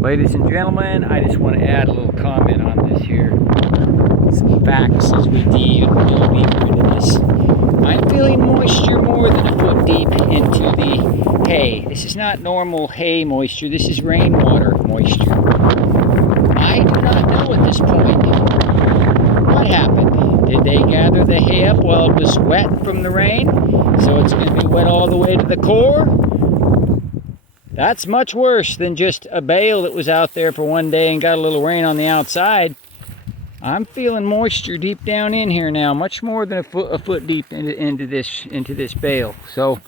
Ladies and gentlemen, I just want to add a little comment on this here. Some facts as we go deeper into this. I'm feeling moisture more than a foot deep into the hay. This is not normal hay moisture. This is rainwater moisture. I do not know at this point what happened. Did they gather the hay up while it was wet from the rain? So it's going to be wet all the way to the core? That's much worse than just a bale that was out there for one day and got a little rain on the outside. I'm feeling moisture deep down in here now, much more than a foot deep into this bale. So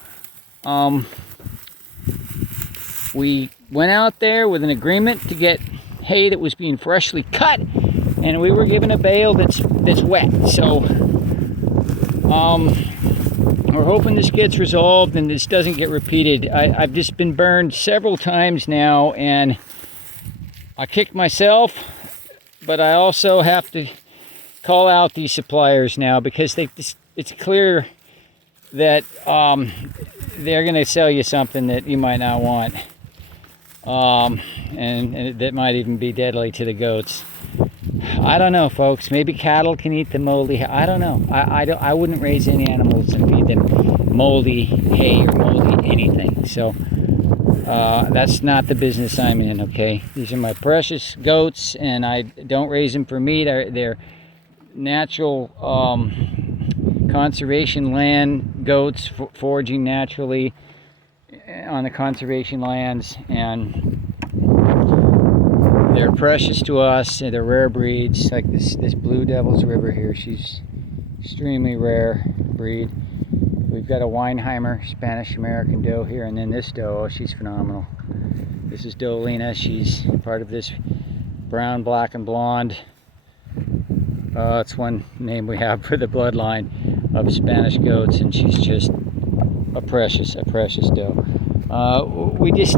we went out there with an agreement to get hay that was being freshly cut, and we were given a bale that's wet. So we're hoping this gets resolved and this doesn't get repeated. I've just been burned several times now, and I kicked myself, but I also have to call out these suppliers now because it's clear that they're going to sell you something that you might not want, and that might even be deadly to the goats. I don't know, folks. Maybe cattle can eat the moldy hay. I don't know. I wouldn't raise any animals and feed them moldy hay or moldy anything. So that's not the business I'm in, okay? These are my precious goats, and I don't raise them for meat. They're natural conservation land goats, foraging naturally on the conservation lands, and they're precious to us. They're rare breeds, like this Blue Devil's River here. She's extremely rare breed. We've got a Weinheimer Spanish-American doe here, and then this doe, oh, she's phenomenal. This is Dolina. She's part of this brown, black, and blonde. It's one name we have for the bloodline of Spanish goats, and she's just a precious doe. We just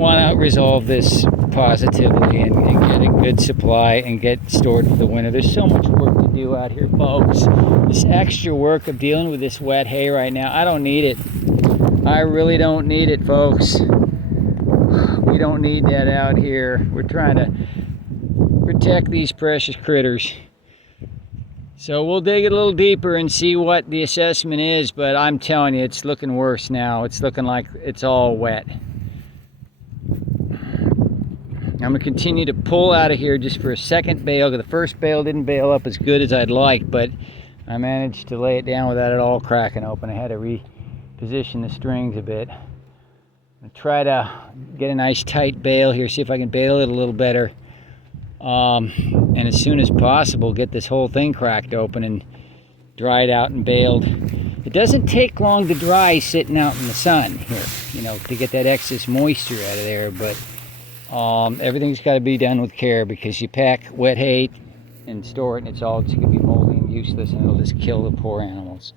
want to resolve this positively and get a good supply and get stored for the winter. There's so much work to do out here, folks. This extra work of dealing with this wet hay right now, I don't need it. I really don't need it, folks. We don't need that out here. We're trying to protect these precious critters. So we'll dig it a little deeper and see what the assessment is, but I'm telling you, it's looking worse now. It's looking like it's all wet. I'm going to continue to pull out of here just for a second bale, because the first bale didn't bale up as good as I'd like, but I managed to lay it down without it all cracking open. I had to reposition the strings a bit. I'm going to try to get a nice tight bale here, see if I can bale it a little better. And as soon as possible, get this whole thing cracked open and dried out and baled. It doesn't take long to dry sitting out in the sun here, you know, to get that excess moisture out of there, but everything's got to be done with care, because you pack wet hay and store it, and it's all just going to be moldy and useless, and it'll just kill the poor animals.